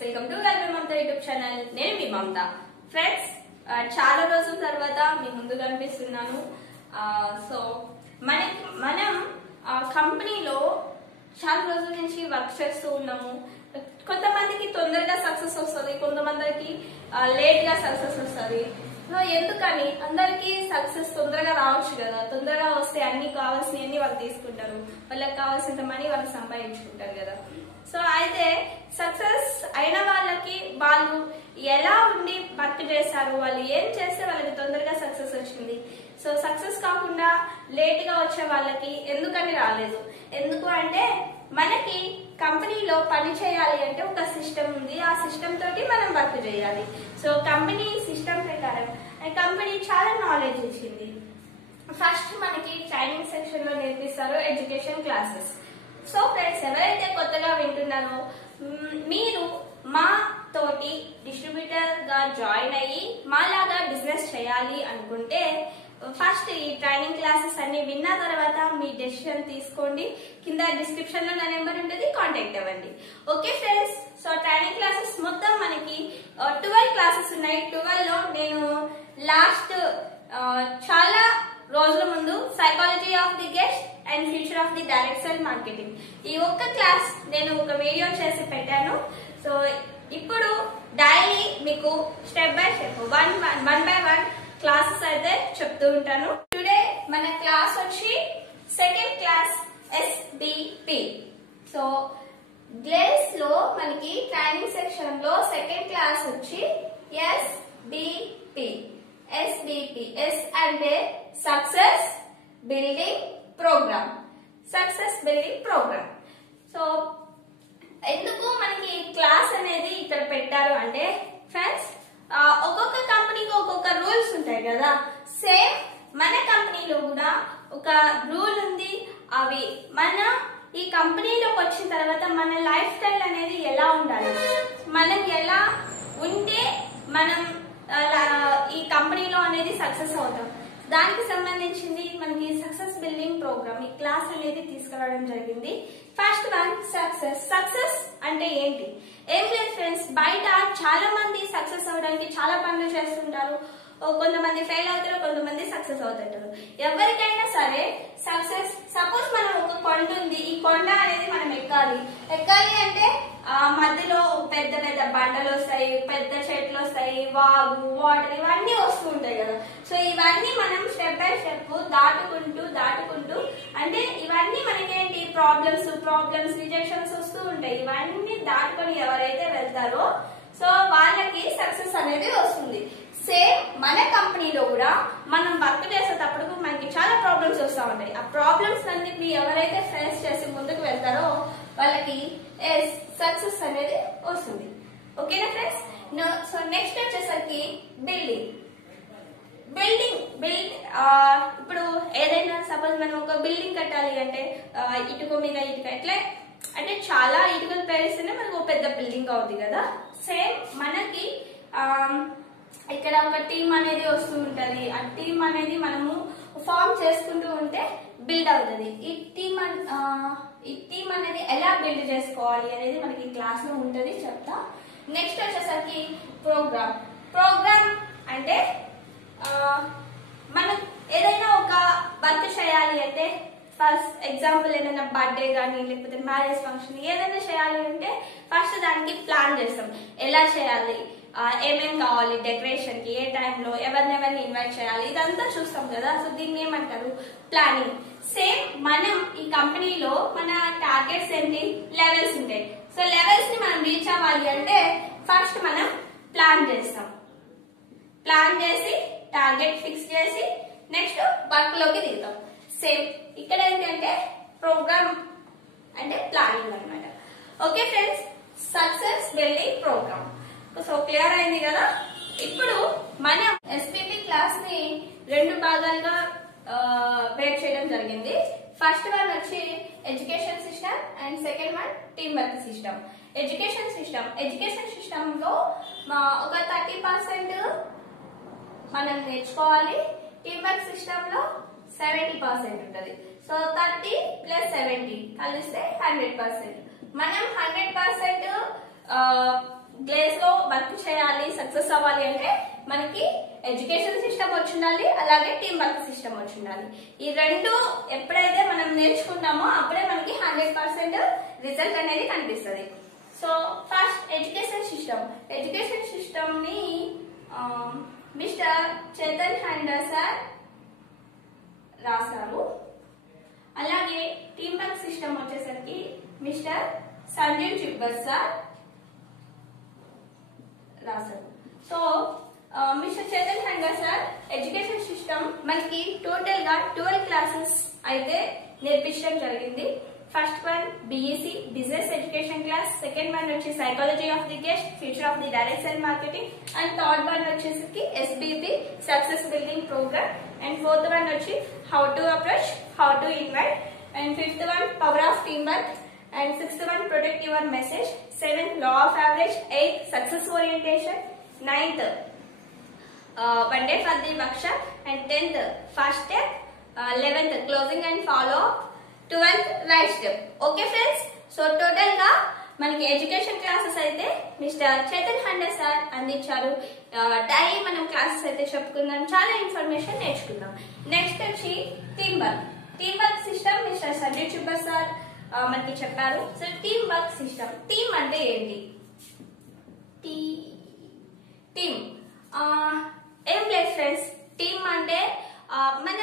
Welcome to Galbi Mamatha YouTube channel. నేను మీ మమత. Friends, చాలా రోజుల తర్వాత మీ ముందు కనిపిస్తున్నాను. సో మనం కంపెనీలో చాలా రోజుల నుంచి వర్క్ చేస్తూ ఉన్నాము. కొంతమందికి తొందరగా సక్సెస్ వస్తుంది, కొంతమందికి లేట్ గా సక్సెస్ వస్తుంది. సో ఎందుకని అందరికి సక్సెస్ తొందరగా రావచ్చు కదా, తొందరగా వస్తే అన్ని కావాల్సినవన్నీ వాళ్ళు తీసుకుంటారు, వాళ్ళకి కావాల్సినంత మనీ వాళ్ళు సంపాదించుకుంటారు కదా. సో అయితే సక్సెస్ అయిన వాళ్ళకి వాళ్ళు ఎలా ఉండి వర్క్ చేశారు, వాళ్ళు ఏం చేస్తే వాళ్ళకి తొందరగా సక్సెస్ వచ్చింది. సో సక్సెస్ కాకుండా లేట్ గా వచ్చే వాళ్ళకి ఎందుకని రాలేదు? ఎందుకు అంటే మనకి కంపెనీలో పని చేయాలి అంటే ఒక సిస్టమ్ ఉంది, ఆ సిస్టమ్ తోటి మనం వర్క్ చేయాలి. సో కంపెనీ సిస్టమ్ ప్రకారం కంపెనీ చాలా నాలెడ్జ్ ఇచ్చింది. ఫస్ట్ మనకి ట్రైనింగ్ సెక్షన్ లో నేర్పిస్తారు ఎడ్యుకేషన్ క్లాసెస్. సో ఫ్రెండ్స్, ఎవరైతే కొత్తగా వింటున్నారో మీరు మా తోటి డిస్ట్రిబ్యూటర్ గా జాయిన్ అయ్యి మాలాగా బిజినెస్ చేయాలి అనుకుంటే ఫస్ట్ ఈ ట్రైనింగ్ క్లాసెస్ అన్ని విన్న తర్వాత మీ డెసిషన్ తీసుకోండి. కింద డిస్క్రిప్షన్ లో నా నెంబర్ ఉంటుంది, కాంటాక్ట్ అవ్వండి. Okay friends, so training classes మొత్తం మనకి 12 క్లాసెస్ ఉన్నాయి. 12 లో నేను లాస్ట్ చాలా రోజుల ముందు psychology of the guest and future of the direct sell marketing ఈ ఒక్క క్లాస్ నేను ఒక వీడియో చేసి పెట్టాను. సో ఇప్పుడు డైలీ మీకు step by step one by one classes అయితే చెప్తూ ఉంటాను. టుడే మన క్లాస్ వచ్చి సెకండ్ క్లాస్ ఎస్డిపి. సో గ్లేస్ లో మనకి ట్రైనింగ్ సెక్షన్ లో సెకండ్ క్లాస్ వచ్చి ఎస్డిపి. ఎస్డిపి ఎస్ అంటే success building programme. Success building programme. So ఎందుకు మనకి క్లాస్ అనేది ఇక్కడ పెట్టారు అంటే ఫ్రెండ్స్, ఒక్కొక్క కంపెనీకి ఒక్కొక్క రూల్స్ ఉంటాయి కదా. సేమ్ మన కంపెనీలో కూడా ఒక రూల్ ఉంది. అవి మన ఈ కంపెనీలోకి వచ్చిన తర్వాత మన లైఫ్ స్టైల్ అనేది ఎలా ఉండాలి, మనం ఎలా ఉంటే మనం ఈ కంపెనీలో అనేది సక్సెస్ అవుతాం, దానికి సంబంధించింది మనకి సక్సెస్ బిల్డింగ్ ప్రోగ్రామ్ ఈ క్లాస్ అనేది తీసుకురావడం జరిగింది. First one success. సక్సెస్ అంటే ఏంటి? ఏం లేదు ఫ్రెండ్స్, బయట చాలా మంది సక్సెస్ అవడానికి చాలా పనులు చేస్తుంటారు. కొంతమంది ఫెయిల్ అవుతారు, కొంతమంది సక్సెస్ అవుతుంటారు. ఎవరికైనా సరే సక్సెస్, సపోజ్ మనం ఒక కొండ ఉంది, ఈ కొండ అనేది మనం ఎక్కాలి అంటే మధ్యలో పెద్ద పెద్ద బండలు వస్తాయి, పెద్ద చెట్లు వస్తాయి, వాగు వాటర్ ఇవన్నీ వస్తూ ఉంటాయి కదా. సో ఇవన్నీ మనం స్టెప్ బై స్టెప్ దాటుకుంటూ అంటే ఇవన్నీ మనకేంటి ప్రాబ్లమ్స్ రిజెక్షన్స్ వస్తూ ఉంటాయి. ఇవన్నీ దాటుకొని ఎవరైతే వెళ్తారో సో వాళ్ళకి సక్సెస్ అనేది వస్తుంది. సేమ్ మన కంపెనీలో కూడా మనం వర్క్ చేసేటప్పుడు మనకి చాలా ప్రాబ్లమ్స్ వస్తూ ఉంటాయి. ఆ ప్రాబ్లమ్స్ అన్నిటిని ఎవరైతే ఫేస్ చేసి ముందుకు వెళ్తారో వాళ్ళకి సక్సెస్ అనేది వస్తుంది. ఓకేనా ఫ్రెండ్స్? సో నెక్స్ట్ వచ్చేసరికి బిల్డింగ్. ఇప్పుడు ఏదైనా సపోజ్ మనం ఒక బిల్డింగ్ కట్టాలి అంటే ఇటుక మీద ఇటుక ఎట్లా అంటే చాలా ఇటుకలు పేరిస్తేనే మనకు ఒక పెద్ద బిల్డింగ్ అవుతుంది కదా. సేమ్ మనకి ఇక్కడ ఒక టీం అనేది వస్తూ ఉంటది. ఆ టీం అనేది మనము ఫామ్ చేసుకుంటూ ఉంటే బిల్డ్ అవుతుంది. ఈ టీం అనేది ఎలా బిల్డ్ చేసుకోవాలి అనేది మనకి క్లాస్ లో ఉంటది, చెప్తా. నెక్స్ట్ వచ్చేసరికి ప్రోగ్రామ్ అంటే మనం ఏదైనా ఒక వర్క్ చేయాలి అంటే ఫస్ట్ ఎగ్జాంపుల్ ఏదైనా బర్త్డే కానీ లేకపోతే మ్యారేజ్ ఫంక్షన్ ఏదైనా చేయాలి అంటే ఫస్ట్ దానికి ప్లాన్ చేస్తాం. ఎలా చేయాలి, ఏమేం కావాలి, డెకరేషన్ కి ఏ టైంలో ఎవరినెవరిని ఇన్వైట్ చేయాలి, ఇదంతా చూస్తాం కదా. సో దీన్ని ఏమంటారు? ప్లానింగ్. సేమ్ మనం ఈ కంపెనీలో మన టార్గెట్స్ ఏంటి? లెవెల్స్ ఉంటాయి. సో లెవెల్స్ ని మనం రీచ్ అవ్వాలి అంటే ఫస్ట్ మనం ప్లాన్ చేస్తాం. ప్లాన్ చేసి టార్గెట్ ఫిక్స్ చేసి నెక్స్ట్ వర్క్ లోకి దిగుతాం. సేమ్ ఇక్కడ ఏంటంటే ప్రోగ్రామ్ అంటే ప్లానింగ్ అనమాట. Okay friends, success building programme. So clear అయింది కదా. ఇప్పుడు మనం ఎస్పీపీ క్లాస్ ని 2 భాగాలుగా బ్రేక్ చేయడం జరిగింది. ఫస్ట్ వన్ వచ్చి education system and second one team work system. Education system లో ఒక 30% మనం నేర్చుకోవాలి. టీమ్ వర్క్ సిస్టమ్ లో 70% ఉంటుంది. సో 30 + 70 కలిస్తే 100%. మనం 100% ప్లేస్ లో వర్క్ చేయాలి, సక్సెస్ అవ్వాలి అంటే మనకి ఎడ్యుకేషన్ సిస్టమ్ వచ్చి ఉండాలి, అలాగే టీమ్ వర్క్ సిస్టమ్ వచ్చి ఉండాలి. ఈ రెండు ఎప్పుడైతే మనం నేర్చుకుంటామో అప్పుడే మనకి 100% రిజల్ట్ అనేది కనిపిస్తుంది. సో ఫస్ట్ ఎడ్యుకేషన్ సిస్టమ్ ని మిస్టర్ చేతన్ హండా సార్ రాశారు. అలాగే టీమ్ వర్క్ సిస్టమ్ వచ్చేసరికి మిస్టర్ సంజీవ్ చిబ్బర్ సార్ రాశారు. So mister Chetan Handa sir education system మనకి టోటల్ గా 12 క్లాసెస్ అయితే నేర్పించడం జరిగింది. First one BSc business education class, second one వచ్చి psychology of the guest, future of the direct sell marketing, and third one వచ్చేసరికి SBP success building program, and fourth one వచ్చి how to approach, how to invite, and fifth one power of team work, and sixth one protect your message, seventh law of average, eighth success orientation, ninth one day for the workshop, and 10th first step, 11th closing and follow up, 12th right step. Okay friends, so total గా మనకి education classes అయితే mister Chetan Handa sir అందించారు. Daily మనం classes అయితే చెప్పుకుందాం, చాలా information నేర్చుకుందాం. Next వచ్చి team work system mister Sanjay Chibber sir మనకి చెప్పారు. So team work system, team అంటే ఏంటి? టీమ్ ఏం లేదు ఫ్రెండ్స్, టీమ్ అంటే మన